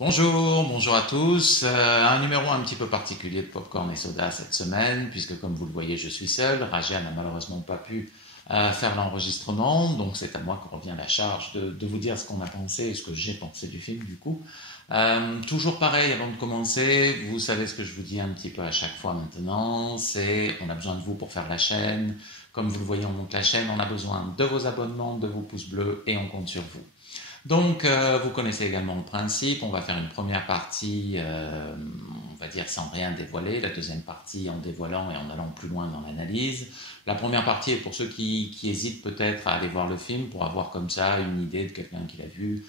Bonjour à tous. Un numéro un petit peu particulier de Popcorn et Soda cette semaine, puisque comme vous le voyez, je suis seul. Raja n'a malheureusement pas pu faire l'enregistrement, donc c'est à moi que revient la charge de vous dire ce qu'on a pensé et ce que j'ai pensé du film du coup. Toujours pareil, avant de commencer, vous savez ce que je vous dis un petit peu à chaque fois maintenant, c'est on a besoin de vous pour faire la chaîne. Comme vous le voyez, on monte la chaîne, on a besoin de vos abonnements, de vos pouces bleus et on compte sur vous. Donc, vous connaissez également le principe. On va faire une première partie, on va dire sans rien dévoiler. La deuxième partie en dévoilant et en allant plus loin dans l'analyse. La première partie est pour ceux qui hésitent peut-être à aller voir le film, pour avoir comme ça une idée de quelqu'un qui l'a vu,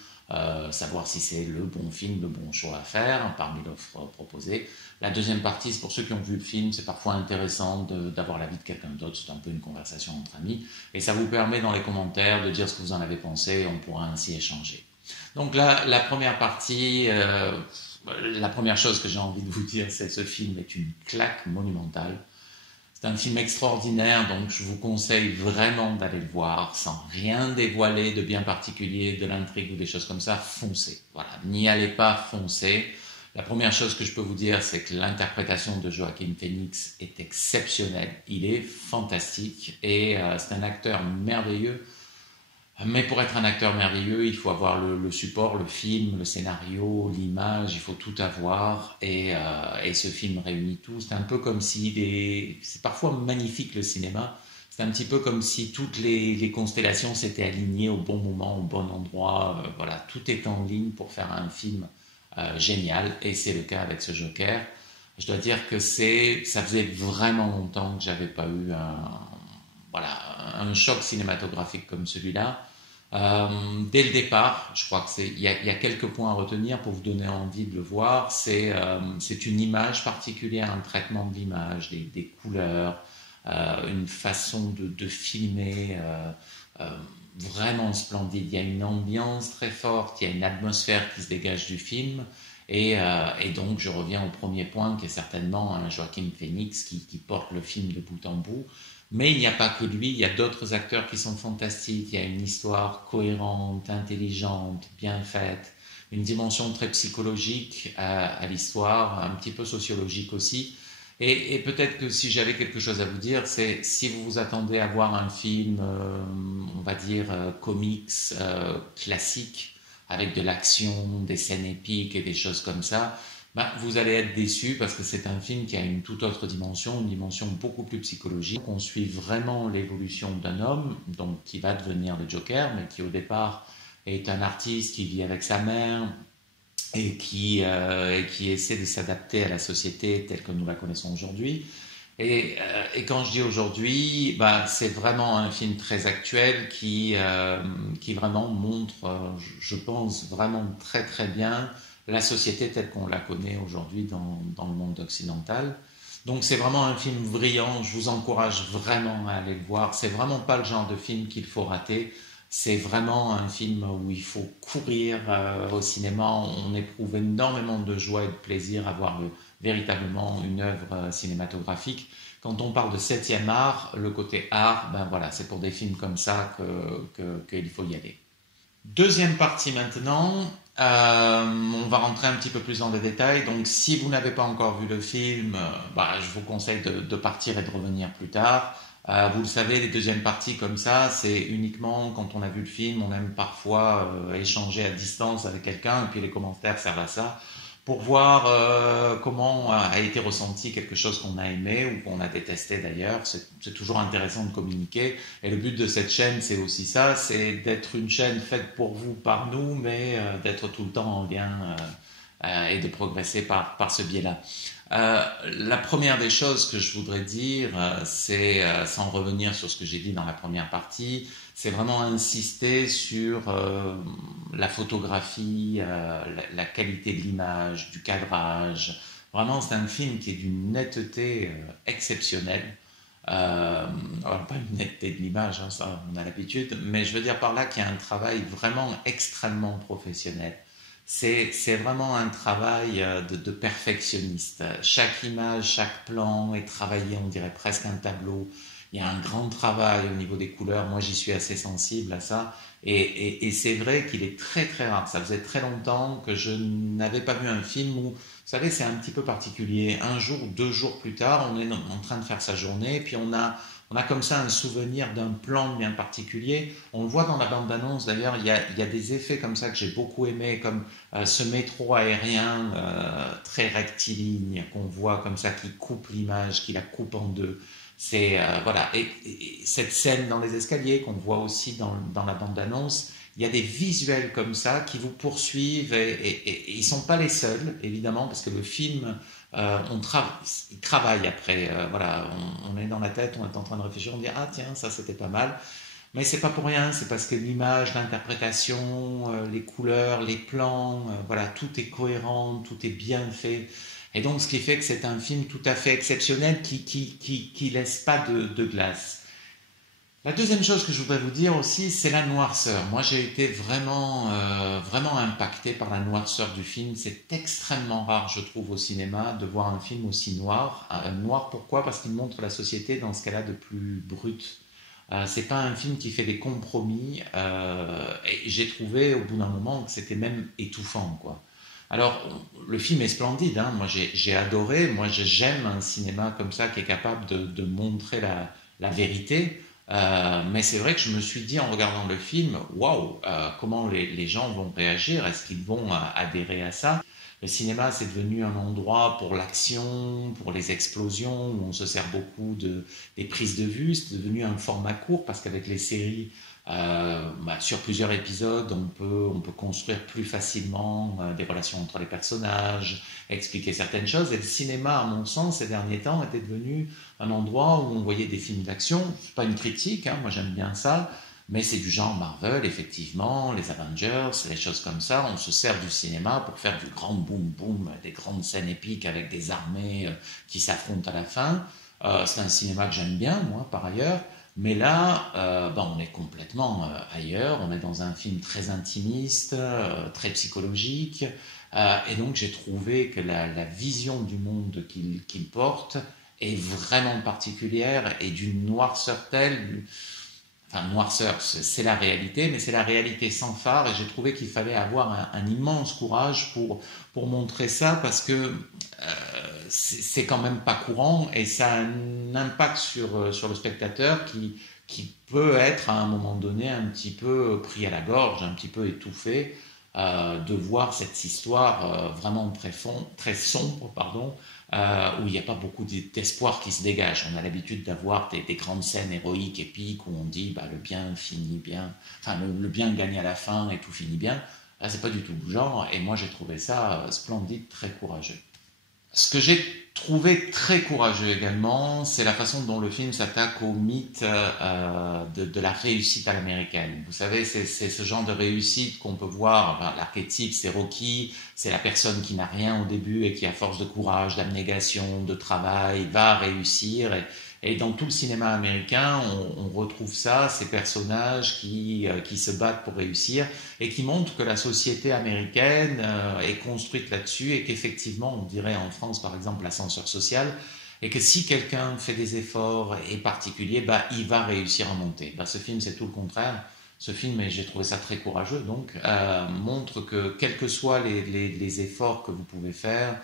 savoir si c'est le bon film, le bon choix à faire parmi l'offre proposée. La deuxième partie, c'est pour ceux qui ont vu le film. C'est parfois intéressant d'avoir l'avis de quelqu'un d'autre. C'est un peu une conversation entre amis. Et ça vous permet dans les commentaires de dire ce que vous en avez pensé et on pourra ainsi échanger. Donc là, la première partie, la première chose que j'ai envie de vous dire, c'est que ce film est une claque monumentale. C'est un film extraordinaire, donc je vous conseille vraiment d'aller le voir sans rien dévoiler de bien particulier, de l'intrigue ou des choses comme ça. Foncez. Voilà, n'y allez pas, foncez. La première chose que je peux vous dire, c'est que l'interprétation de Joaquin Phoenix est exceptionnelle. Il est fantastique et c'est un acteur merveilleux. Mais pour être un acteur merveilleux, il faut avoir le support, le film, le scénario, l'image, il faut tout avoir. Et ce film réunit tout. C'est un peu comme si c'est parfois magnifique le cinéma. C'est un petit peu comme si toutes les constellations s'étaient alignées au bon moment, au bon endroit. Voilà, tout est en ligne pour faire un film génial. Et c'est le cas avec ce Joker. Je dois dire que ça faisait vraiment longtemps que j'avais pas eu voilà, un choc cinématographique comme celui-là. Dès le départ, je crois il y a quelques points à retenir pour vous donner envie de le voir. C'est une image particulière, un traitement de l'image, des couleurs, une façon de filmer euh, vraiment splendide. Il y a une ambiance très forte, il y a une atmosphère qui se dégage du film. Et donc, je reviens au premier point, qui est certainement Joaquin Phoenix qui porte le film de bout en bout. Mais il n'y a pas que lui, il y a d'autres acteurs qui sont fantastiques. Il y a une histoire cohérente, intelligente, bien faite, une dimension très psychologique à l'histoire, un petit peu sociologique aussi. Et peut-être que si j'avais quelque chose à vous dire, c'est si vous vous attendez à voir un film, on va dire, comics, classique, avec de l'action, des scènes épiques et des choses comme ça, ben, vous allez être déçu parce que c'est un film qui a une toute autre dimension, une dimension beaucoup plus psychologique. On suit vraiment l'évolution d'un homme donc, qui va devenir le Joker, mais qui au départ est un artiste qui vit avec sa mère et qui essaie de s'adapter à la société telle que nous la connaissons aujourd'hui. Et quand je dis aujourd'hui, bah, c'est vraiment un film très actuel qui vraiment montre, je pense, vraiment très très bien la société telle qu'on la connaît aujourd'hui dans le monde occidental. Donc c'est vraiment un film brillant, je vous encourage vraiment à aller le voir. C'est vraiment pas le genre de film qu'il faut rater. C'est vraiment un film où il faut courir au cinéma. On éprouve énormément de joie et de plaisir à voir véritablement une œuvre cinématographique. Quand on parle de septième art, le côté art, ben voilà, c'est pour des films comme ça qu'il faut y aller. Deuxième partie maintenant, on va rentrer un petit peu plus dans les détails. Donc, si vous n'avez pas encore vu le film, bah, je vous conseille de partir et de revenir plus tard. Vous le savez, les deuxièmes parties comme ça, c'est uniquement quand on a vu le film, on aime parfois échanger à distance avec quelqu'un, et puis les commentaires servent à ça, pour voir comment a été ressenti quelque chose qu'on a aimé ou qu'on a détesté d'ailleurs. C'est toujours intéressant de communiquer. Et le but de cette chaîne, c'est aussi ça, c'est d'être une chaîne faite pour vous, par nous, mais d'être tout le temps en lien et de progresser par ce biais-là. La première des choses que je voudrais dire, c'est, sans revenir sur ce que j'ai dit dans la première partie, c'est vraiment insister sur la photographie, la qualité de l'image, du cadrage. Vraiment, c'est un film qui est d'une netteté exceptionnelle. Alors, pas une netteté de l'image, hein, ça on a l'habitude, mais je veux dire par là qu'il y a un travail vraiment extrêmement professionnel. C'est vraiment un travail de perfectionniste. Chaque image, chaque plan est travaillé, on dirait presque un tableau. il y a un grand travail au niveau des couleurs. Moi, j'y suis assez sensible à ça. Et c'est vrai qu'il est très très rare. Ça faisait très longtemps que je n'avais pas vu un film où, vous savez, c'est un petit peu particulier. Un jour ou 2 jours plus tard, on est en train de faire sa journée, puis on a comme ça un souvenir d'un plan bien particulier. On le voit dans la bande-annonce d'ailleurs, il y a des effets comme ça que j'ai beaucoup aimé, comme ce métro aérien très rectiligne qu'on voit comme ça, qui coupe l'image, qui la coupe en deux. C'est voilà, et cette scène dans les escaliers qu'on voit aussi dans la bande-annonce, il y a des visuels comme ça qui vous poursuivent et ils sont pas les seuls évidemment parce que le film il travaille après voilà, on est dans la tête, on est en train de réfléchir, on dit ah tiens ça c'était pas mal, mais c'est pas pour rien, c'est parce que l'image, l'interprétation, les couleurs, les plans, voilà, tout est cohérent, tout est bien fait. Et donc, ce qui fait que c'est un film tout à fait exceptionnel qui laisse pas de glace. La deuxième chose que je voudrais vous dire aussi, c'est la noirceur. Moi, j'ai été vraiment impacté par la noirceur du film. C'est extrêmement rare, je trouve, au cinéma, de voir un film aussi noir. Noir, pourquoi? Parce qu'il montre la société dans ce qu'elle a de plus brut. C'est pas un film qui fait des compromis. Et j'ai trouvé, au bout d'un moment, que c'était même étouffant, quoi. Alors, le film est splendide, hein. Moi, j'ai adoré. Moi, j'aime un cinéma comme ça qui est capable de montrer la vérité. Mais c'est vrai que je me suis dit en regardant le film, waouh, comment les gens vont réagir? Est-ce qu'ils vont adhérer à ça? Le cinéma, c'est devenu un endroit pour l'action, pour les explosions, où on se sert beaucoup des prises de vue. C'est devenu un format court parce qu'avec les séries, sur plusieurs épisodes, on peut construire plus facilement des relations entre les personnages, expliquer certaines choses. Et le cinéma, à mon sens, ces derniers temps, était devenu un endroit où on voyait des films d'action. C'est pas une critique, hein, moi j'aime bien ça, mais c'est du genre Marvel, effectivement, les Avengers, les choses comme ça. On se sert du cinéma pour faire du grand boom boom, des grandes scènes épiques avec des armées qui s'affrontent à la fin. C'est un cinéma que j'aime bien, moi, par ailleurs. Mais là, on est complètement ailleurs. On est dans un film très intimiste, très psychologique. Et donc, j'ai trouvé que la vision du monde qu'il porte est vraiment particulière et d'une noirceur telle. Enfin, noirceur, c'est la réalité, mais c'est la réalité sans phare. Et j'ai trouvé qu'il fallait avoir un immense courage pour montrer ça parce que c'est quand même pas courant et ça a un impact sur le spectateur qui peut être à un moment donné un petit peu pris à la gorge, un petit peu étouffé de voir cette histoire vraiment très sombre, pardon, où il n'y a pas beaucoup d'espoir qui se dégage. On a l'habitude d'avoir des grandes scènes héroïques, épiques, où on dit le bien finit bien, enfin le bien gagne à la fin et tout finit bien. Là, c'est pas du tout le genre, et moi j'ai trouvé ça splendide, très courageux. Ce que j'ai trouvé très courageux également, c'est la façon dont le film s'attaque au mythe de la réussite à l'américaine. Vous savez, c'est ce genre de réussite qu'on peut voir, enfin, l'archétype c'est Rocky, c'est la personne qui n'a rien au début et qui à force de courage, d'abnégation, de travail, va réussir. Et dans tout le cinéma américain, on retrouve ça, ces personnages qui se battent pour réussir et qui montrent que la société américaine est construite là-dessus et qu'effectivement, on dirait en France par exemple l'ascenseur social, et que si quelqu'un fait des efforts et particuliers, il va réussir à monter. Ce film, c'est tout le contraire. Ce film, et j'ai trouvé ça très courageux, donc, montre que quels que soient les efforts que vous pouvez faire,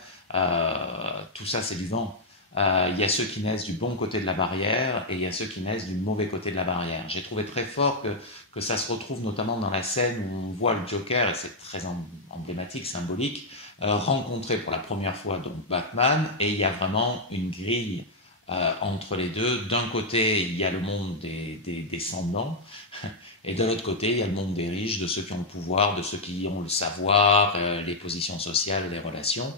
tout ça c'est du vent. Il y a ceux qui naissent du bon côté de la barrière et il y a ceux qui naissent du mauvais côté de la barrière. J'ai trouvé très fort que ça se retrouve notamment dans la scène où on voit le Joker, et c'est très emblématique, symbolique, rencontrer pour la première fois donc Batman, et il y a vraiment une grille entre les deux. D'un côté, il y a le monde des descendants, et de l'autre côté, il y a le monde des riches, de ceux qui ont le pouvoir, de ceux qui ont le savoir, les positions sociales, les relations.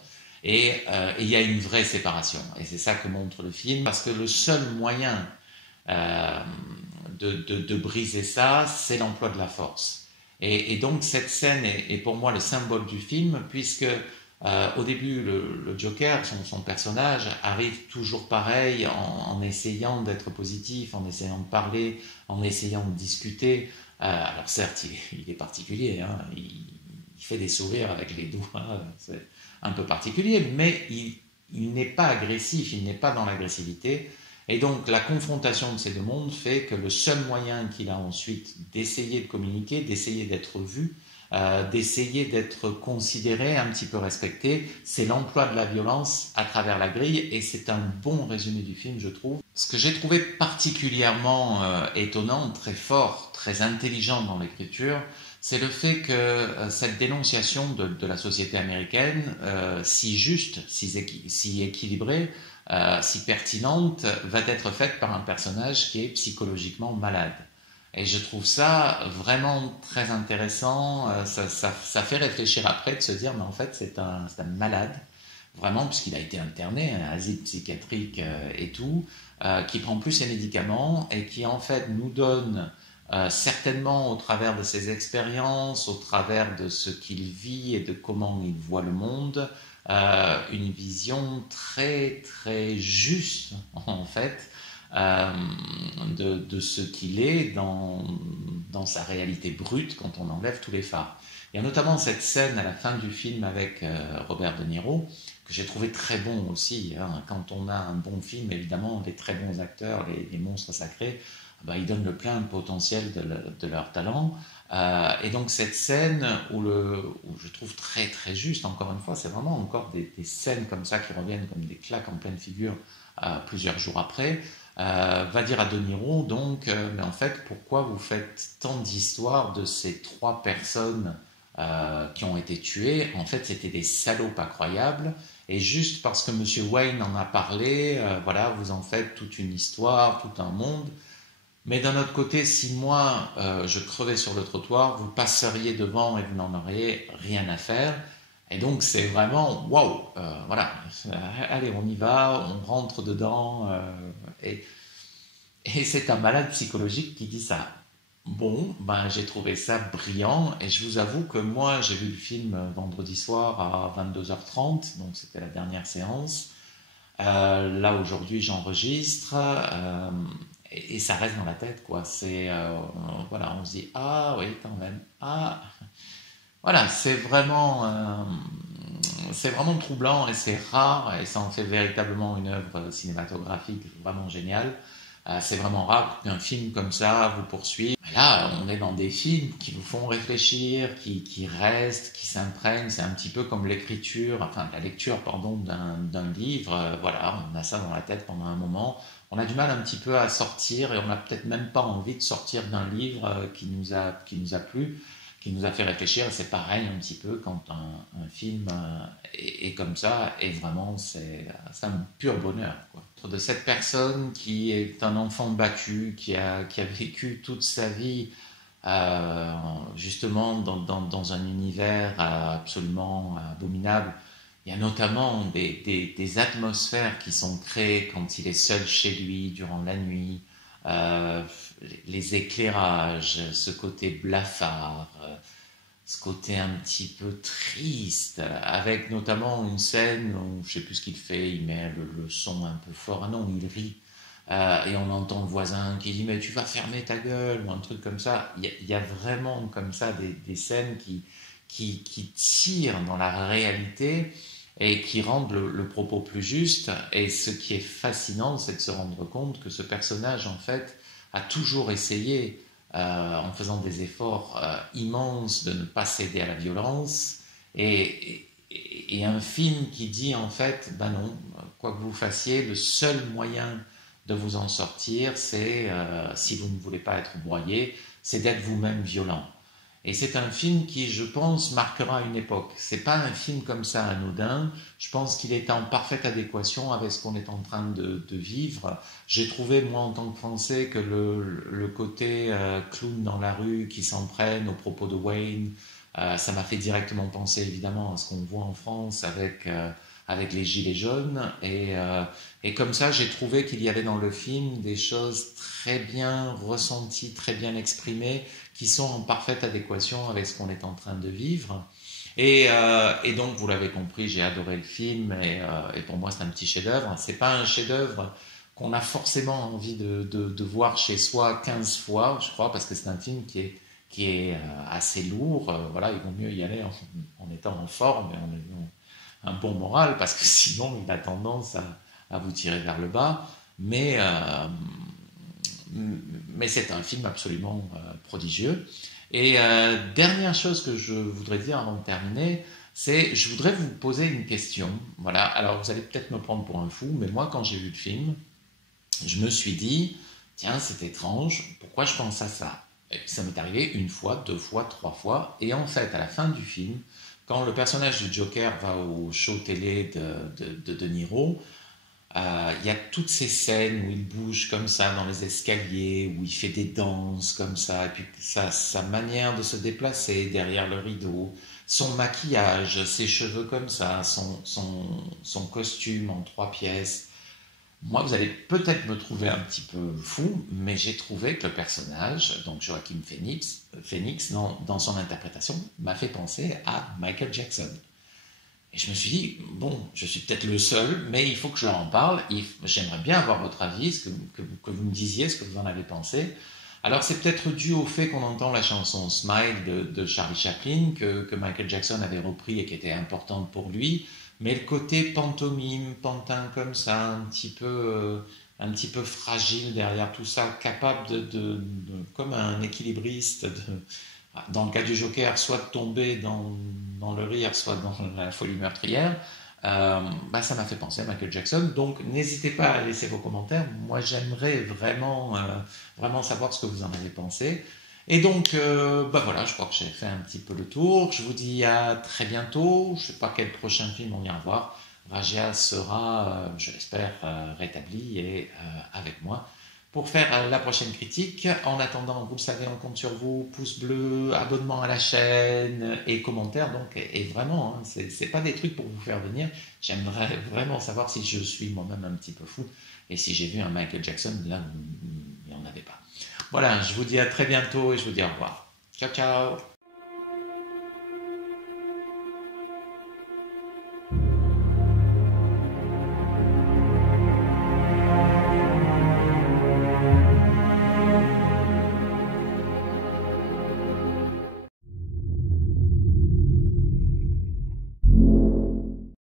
Et il y a une vraie séparation. Et c'est ça que montre le film, parce que le seul moyen euh, de briser ça, c'est l'emploi de la force. Et donc cette scène est pour moi le symbole du film, puisque au début, le Joker, son personnage, arrive toujours pareil en essayant d'être positif, en essayant de parler, en essayant de discuter. Alors certes, il est particulier, hein, il fait des sourires avec les doigts, un peu particulier, mais il n'est pas agressif, il n'est pas dans l'agressivité. Et donc la confrontation de ces deux mondes fait que le seul moyen qu'il a ensuite d'essayer de communiquer, d'essayer d'être vu, d'essayer d'être considéré, un petit peu respecté, c'est l'emploi de la violence à travers la grille, et c'est un bon résumé du film, je trouve. Ce que j'ai trouvé particulièrement étonnant, très fort, très intelligent dans l'écriture, c'est le fait que cette dénonciation de la société américaine, si juste, si équilibrée, si pertinente, va être faite par un personnage qui est psychologiquement malade. Et je trouve ça vraiment très intéressant. Ça fait réfléchir après de se dire, mais en fait, c'est un malade, vraiment, puisqu'il a été interné, un asile psychiatrique et tout, qui prend plus ses médicaments et qui, en fait, nous donne certainement au travers de ses expériences, au travers de ce qu'il vit et de comment il voit le monde, une vision très, très juste, en fait, euh, de ce qu'il est dans sa réalité brute quand on enlève tous les phares. Il y a notamment cette scène à la fin du film avec Robert De Niro, que j'ai trouvé très bon aussi. Hein. Quand on a un bon film, évidemment, les très bons acteurs, les monstres sacrés, ils donnent le plein potentiel de leur talent. Et donc cette scène où je trouve très très juste, encore une fois, c'est vraiment encore des scènes comme ça qui reviennent comme des claques en pleine figure plusieurs jours après, va dire à De Niro, donc, mais en fait, pourquoi vous faites tant d'histoires de ces trois personnes qui ont été tuées? En fait, c'était des salauds pas croyables, et juste parce que Monsieur Wayne en a parlé, voilà, vous en faites toute une histoire, tout un monde. Mais d'un autre côté, si moi je crevais sur le trottoir, vous passeriez devant et vous n'en auriez rien à faire. Et donc c'est vraiment waouh, voilà, allez on y va, on rentre dedans. Et c'est un malade psychologique qui dit ça. Bon, ben j'ai trouvé ça brillant et je vous avoue que moi j'ai vu le film vendredi soir à 22h30, donc c'était la dernière séance. Là aujourd'hui j'enregistre et ça reste dans la tête quoi. Voilà, on se dit ah oui quand même voilà c'est vraiment troublant et c'est rare et ça en fait véritablement une œuvre cinématographique vraiment géniale. C'est vraiment rare qu'un film comme ça vous poursuive. Là, on est dans des films qui vous font réfléchir, qui restent, qui s'imprègnent. C'est un petit peu comme l'écriture, enfin la lecture, pardon, d'un livre. Voilà, on a ça dans la tête pendant un moment. On a du mal un petit peu à sortir et on n'a peut-être même pas envie de sortir d'un livre qui nous a plu, qui nous a fait réfléchir. C'est pareil un petit peu quand un film est comme ça et vraiment c'est un pur bonheur, quoi. De cette personne qui est un enfant battu, qui a vécu toute sa vie justement dans un univers absolument abominable. Il y a notamment des atmosphères qui sont créées quand il est seul chez lui durant la nuit, euh, les éclairages, ce côté blafard, ce côté un petit peu triste, avec notamment une scène où je ne sais plus ce qu'il fait, il met le son un peu fort, ah non, il rit, et on entend le voisin qui dit mais tu vas fermer ta gueule, ou un truc comme ça. Il y a vraiment comme ça des scènes qui tirent dans la réalité et qui rendent le propos plus juste. Et ce qui est fascinant, c'est de se rendre compte que ce personnage, en fait, a toujours essayé, en faisant des efforts immenses, de ne pas céder à la violence. Et un film qui dit, en fait, ben non, quoi que vous fassiez, le seul moyen de vous en sortir, c'est, si vous ne voulez pas être broyé, c'est d'être vous-même violent. Et c'est un film qui, je pense, marquera une époque. C'est pas un film comme ça anodin. Je pense qu'il est en parfaite adéquation avec ce qu'on est en train de vivre. J'ai trouvé, moi, en tant que Français, que le côté clown dans la rue qui s'en prenne aux propos de Wayne, ça m'a fait directement penser, évidemment, à ce qu'on voit en France avec les Gilets jaunes. Et comme ça, j'ai trouvé qu'il y avait dans le film des choses très bien ressenties, très bien exprimées, qui sont en parfaite adéquation avec ce qu'on est en train de vivre. Et donc, vous l'avez compris, j'ai adoré le film et pour moi, c'est un petit chef-d'œuvre. C'est pas un chef-d'œuvre qu'on a forcément envie de voir chez soi 15 fois, je crois, parce que c'est un film qui est assez lourd. Voilà, il vaut mieux y aller en étant en forme et en ayant un bon moral, parce que sinon, il a tendance à vous tirer vers le bas. mais c'est un film absolument prodigieux. Et dernière chose que je voudrais dire avant de terminer, c'est je voudrais vous poser une question. Voilà, alors vous allez peut-être me prendre pour un fou, mais moi quand j'ai vu le film, je me suis dit, tiens, c'est étrange, pourquoi je pense à ça? Et ça m'est arrivé une fois, deux fois, trois fois, et en fait, à la fin du film, quand le personnage du Joker va au show télé de Niro, il y a toutes ces scènes où il bouge comme ça dans les escaliers, où il fait des danses comme ça, et puis sa manière de se déplacer derrière le rideau, son maquillage, ses cheveux comme ça, son costume en trois pièces. Moi, vous allez peut-être me trouver un petit peu fou, mais j'ai trouvé que le personnage, donc Joaquin Phoenix dans son interprétation, m'a fait penser à Michael Jackson. Et je me suis dit, bon, je suis peut-être le seul, mais il faut que je leur en parle. J'aimerais bien avoir votre avis, que vous me disiez, ce que vous en avez pensé. Alors c'est peut-être dû au fait qu'on entend la chanson Smile de Charlie Chaplin, que Michael Jackson avait repris et qui était importante pour lui. Mais le côté pantomime, pantin comme ça, un petit peu fragile derrière tout ça, capable comme un équilibriste, dans le cas du Joker, soit de tomber dans le rire, soit dans la folie meurtrière, ça m'a fait penser à Michael Jackson. Donc n'hésitez pas à laisser vos commentaires. Moi j'aimerais vraiment savoir ce que vous en avez pensé. Et donc voilà, je crois que j'ai fait un petit peu le tour. Je vous dis à très bientôt. Je ne sais pas quel prochain film on vient voir. Raja sera, je l'espère, rétabli et avec moi pour faire la prochaine critique. En attendant, vous le savez, on compte sur vous. Pouce bleu, abonnement à la chaîne et commentaires. Donc, et vraiment, hein, c'est pas des trucs pour vous faire venir. J'aimerais vraiment savoir si je suis moi-même un petit peu fou et si j'ai vu un Michael Jackson là où il n'y en avait pas. Voilà, je vous dis à très bientôt et je vous dis au revoir. Ciao, ciao!